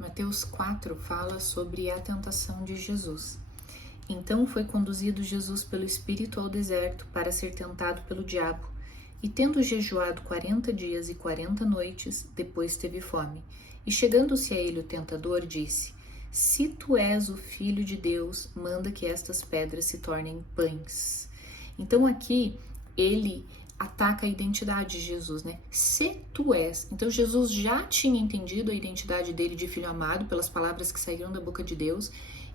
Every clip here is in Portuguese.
Mateus 4 fala sobre a tentação de Jesus. Então foi conduzido Jesus pelo Espírito ao deserto para ser tentado pelo diabo. E tendo jejuado 40 dias e 40 noites, depois teve fome. E chegando-se a ele o tentador, disse: Se tu és o Filho de Deus, manda que estas pedras se tornem pães. Então aqui ele ataca a identidade de Jesus, né? Se tu és. Então Jesus já tinha entendido a identidade dele de filho amado pelas palavras que saíram da boca de Deus,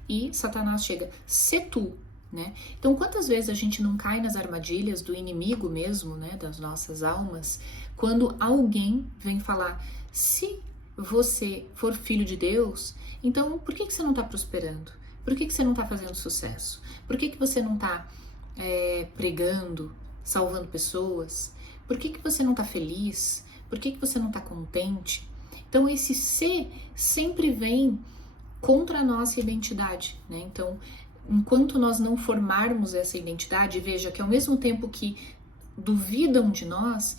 e Satanás chega, se tu, né? Então quantas vezes a gente não cai nas armadilhas do inimigo mesmo, né, das nossas almas, quando alguém vem falar, se você for filho de Deus, então por que você não está prosperando? Por que você não está fazendo sucesso? Por que você não está pregando, salvando pessoas? Por que você não está feliz? Por que você não está contente? Então esse ser sempre vem contra a nossa identidade, né? Então, enquanto nós não formarmos essa identidade, veja que ao mesmo tempo que duvidam de nós,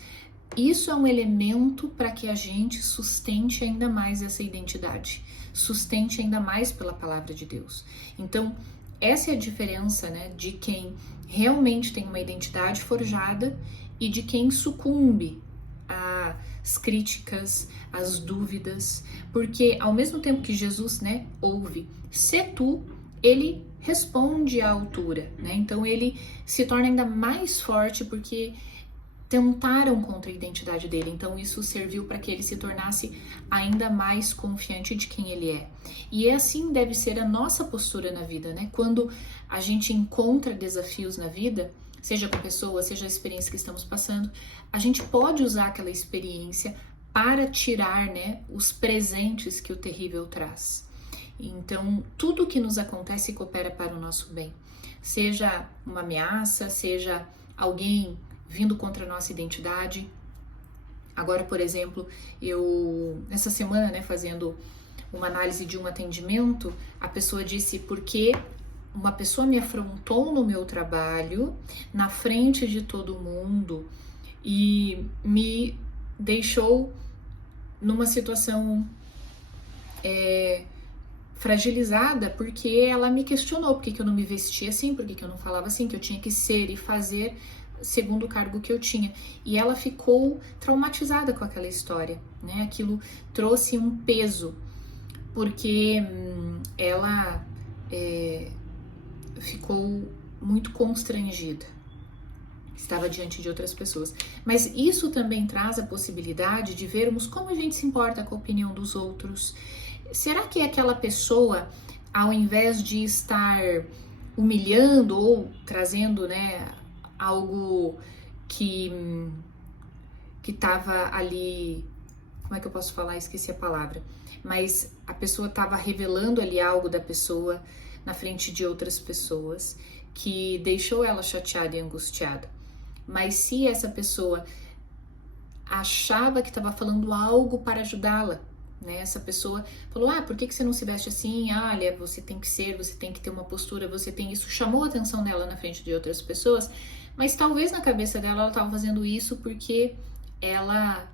isso é um elemento para que a gente sustente ainda mais essa identidade, sustente ainda mais pela palavra de Deus. Então, essa é a diferença, né, de quem realmente tem uma identidade forjada e de quem sucumbe às críticas, às dúvidas, porque ao mesmo tempo que Jesus, né, ouve, se tu, ele responde à altura, né? Então ele se torna ainda mais forte porque tentaram contra a identidade dele, então isso serviu para que ele se tornasse ainda mais confiante de quem ele é. E assim deve ser a nossa postura na vida, né? Quando a gente encontra desafios na vida, seja com pessoas, seja a experiência que estamos passando, a gente pode usar aquela experiência para tirar, né, os presentes que o terrível traz. Então, tudo que nos acontece coopera para o nosso bem. Seja uma ameaça, seja alguém vindo contra a nossa identidade. Agora, por exemplo, essa semana, né, fazendo uma análise de um atendimento, a pessoa disse, porque uma pessoa me afrontou no meu trabalho, na frente de todo mundo, e me deixou numa situação fragilizada, porque ela me questionou por que eu não me vestia assim, por que eu não falava assim, que eu tinha que ser e fazer segundo o cargo que eu tinha. E ela ficou traumatizada com aquela história, né? Aquilo trouxe um peso, porque ela ficou muito constrangida, estava diante de outras pessoas. Mas isso também traz a possibilidade de vermos como a gente se importa com a opinião dos outros. Será que aquela pessoa, ao invés de estar humilhando ou trazendo, né, algo que estava ali, como é que eu posso falar? Esqueci a palavra. Mas a pessoa estava revelando ali algo da pessoa na frente de outras pessoas que deixou ela chateada e angustiada. Mas se essa pessoa achava que estava falando algo para ajudá-la, né? Essa pessoa falou, por que você não se veste assim? Olha, você tem que ser, você tem que ter uma postura, você tem isso. Chamou a atenção dela na frente de outras pessoas, mas talvez na cabeça dela ela estava fazendo isso porque ela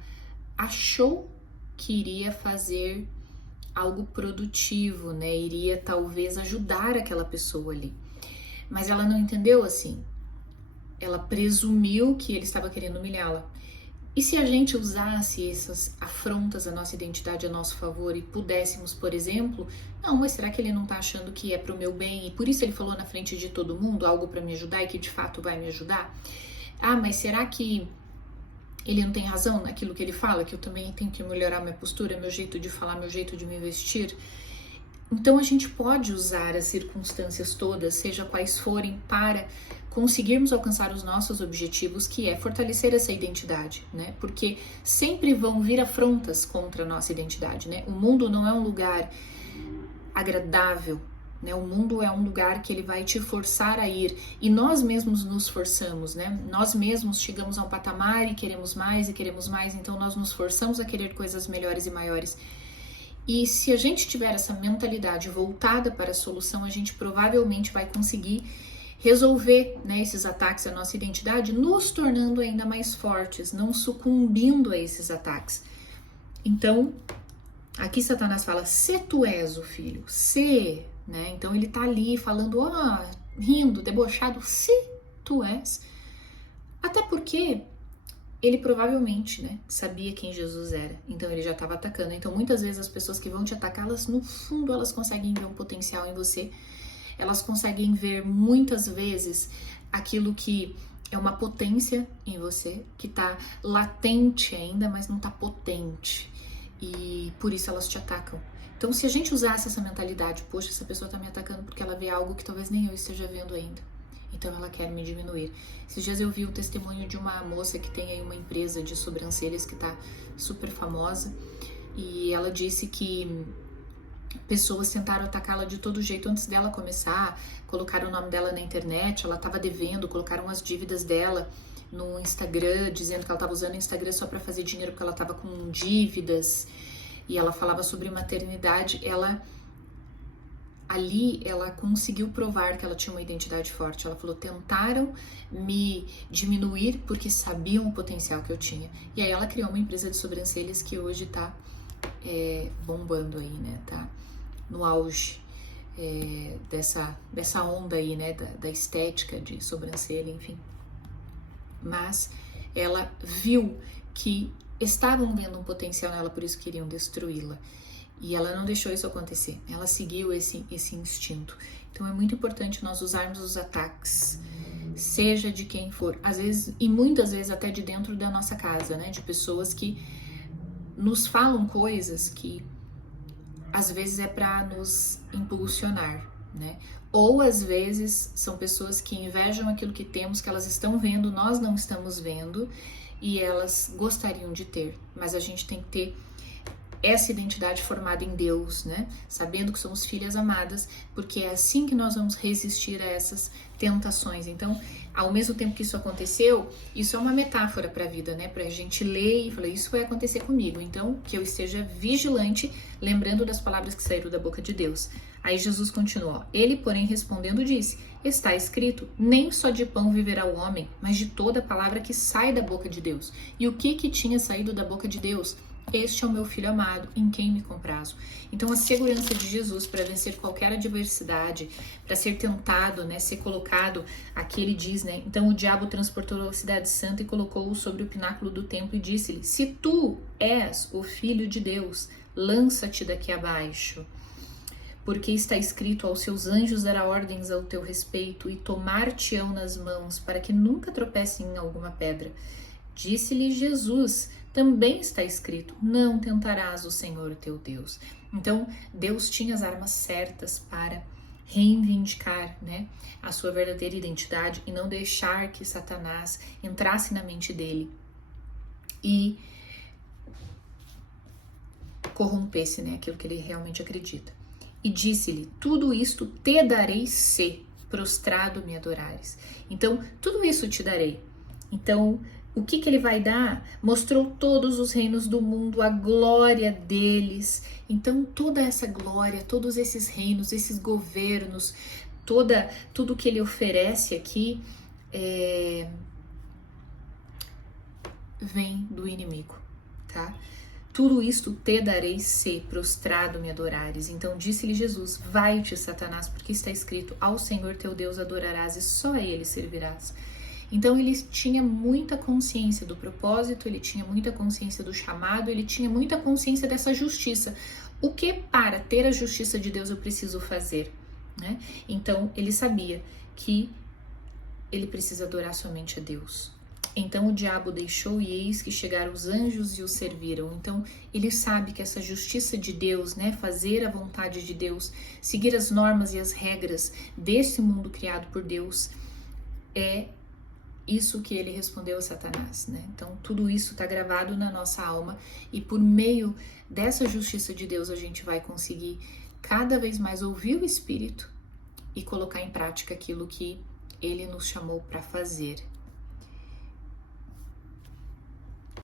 achou que iria fazer algo produtivo, né? Iria talvez ajudar aquela pessoa ali. Mas ela não entendeu assim. Ela presumiu que ele estava querendo humilhá-la. E se a gente usasse essas afrontas à nossa identidade a nosso favor e pudéssemos, por exemplo, não, mas será que ele não está achando que é para o meu bem e por isso ele falou na frente de todo mundo algo para me ajudar e que de fato vai me ajudar? Mas será que ele não tem razão naquilo que ele fala, que eu também tenho que melhorar minha postura, meu jeito de falar, meu jeito de me vestir? Então a gente pode usar as circunstâncias todas, seja quais forem, para conseguirmos alcançar os nossos objetivos, que é fortalecer essa identidade, né? Porque sempre vão vir afrontas contra a nossa identidade, né? O mundo não é um lugar agradável, né? O mundo é um lugar que ele vai te forçar a ir, e nós mesmos nos forçamos, né? Nós mesmos chegamos a um patamar e queremos mais, então nós nos forçamos a querer coisas melhores e maiores. E se a gente tiver essa mentalidade voltada para a solução, a gente provavelmente vai conseguir resolver, né, esses ataques à nossa identidade, nos tornando ainda mais fortes, não sucumbindo a esses ataques. Então, Aqui Satanás fala, se tu és o filho, se, né? Então ele tá ali falando, rindo, debochado, se tu és. Até porque ele provavelmente, né, sabia quem Jesus era, então ele já estava atacando. Então muitas vezes as pessoas que vão te atacar, elas no fundo elas conseguem ver um potencial em você, elas conseguem ver muitas vezes aquilo que é uma potência em você, que está latente ainda, mas não está potente, e por isso elas te atacam. Então se a gente usasse essa mentalidade, poxa, essa pessoa está me atacando porque ela vê algo que talvez nem eu esteja vendo ainda, então ela quer me diminuir. Esses dias eu vi o testemunho de uma moça que tem aí uma empresa de sobrancelhas que tá super famosa, e ela disse que pessoas tentaram atacá-la de todo jeito antes dela começar, colocaram o nome dela na internet, ela tava devendo, colocaram as dívidas dela no Instagram, dizendo que ela tava usando o Instagram só para fazer dinheiro porque ela tava com dívidas, e ela falava sobre maternidade. Ali ela conseguiu provar que ela tinha uma identidade forte. Ela falou, tentaram me diminuir porque sabiam o potencial que eu tinha. E aí ela criou uma empresa de sobrancelhas que hoje tá bombando aí, né? Tá no auge dessa onda aí, né? Da estética de sobrancelha, enfim. Mas ela viu que estavam vendo um potencial nela, por isso queriam destruí-la. E ela não deixou isso acontecer, ela seguiu esse instinto. Então é muito importante nós usarmos os ataques, seja de quem for, às vezes, e muitas vezes até de dentro da nossa casa, né? De pessoas que nos falam coisas que às vezes é para nos impulsionar, né? Ou às vezes são pessoas que invejam aquilo que temos, que elas estão vendo, nós não estamos vendo, e elas gostariam de ter, mas a gente tem que ter essa identidade formada em Deus, né? Sabendo que somos filhas amadas, porque é assim que nós vamos resistir a essas tentações. Então, ao mesmo tempo que isso aconteceu, isso é uma metáfora para a vida, né? Pra gente ler e falar, isso vai acontecer comigo. Então, que eu esteja vigilante, lembrando das palavras que saíram da boca de Deus. Aí Jesus continuou, ele, porém, respondendo, disse, está escrito, nem só de pão viverá o homem, mas de toda palavra que sai da boca de Deus. E o que tinha saído da boca de Deus? Este é o meu filho amado, em quem me comprazo. Então a segurança de Jesus para vencer qualquer adversidade, para ser tentado, né, ser colocado, aqui ele diz, né, então o diabo transportou a cidade santa e colocou-o sobre o pináculo do templo e disse-lhe, se tu és o filho de Deus, lança-te daqui abaixo, porque está escrito, aos seus anjos dará ordens ao teu respeito e tomar-te-ão nas mãos, para que nunca tropece em alguma pedra. Disse-lhe Jesus, também está escrito, não tentarás o Senhor teu Deus. Então, Deus tinha as armas certas para reivindicar, né, a sua verdadeira identidade e não deixar que Satanás entrasse na mente dele e corrompesse, né, aquilo que ele realmente acredita. E disse-lhe, tudo isto te darei se prostrado me adorares. Então, tudo isso te darei. Então, o que ele vai dar? Mostrou todos os reinos do mundo, a glória deles. Então, toda essa glória, todos esses reinos, esses governos, tudo que ele oferece aqui vem do inimigo, tá? Tudo isto te darei se prostrado me adorares. Então disse-lhe Jesus, vai-te, Satanás, porque está escrito, ao Senhor teu Deus adorarás e só a ele servirás. Então ele tinha muita consciência do propósito, ele tinha muita consciência do chamado, ele tinha muita consciência dessa justiça. O que para ter a justiça de Deus eu preciso fazer, né? Então ele sabia que ele precisa adorar somente a Deus. Então o diabo deixou e eis que chegaram os anjos e o serviram. Então ele sabe que essa justiça de Deus, né, fazer a vontade de Deus, seguir as normas e as regras desse mundo criado por Deus, é isso que ele respondeu a Satanás, né? Então tudo isso está gravado na nossa alma e por meio dessa justiça de Deus a gente vai conseguir cada vez mais ouvir o Espírito e colocar em prática aquilo que ele nos chamou para fazer.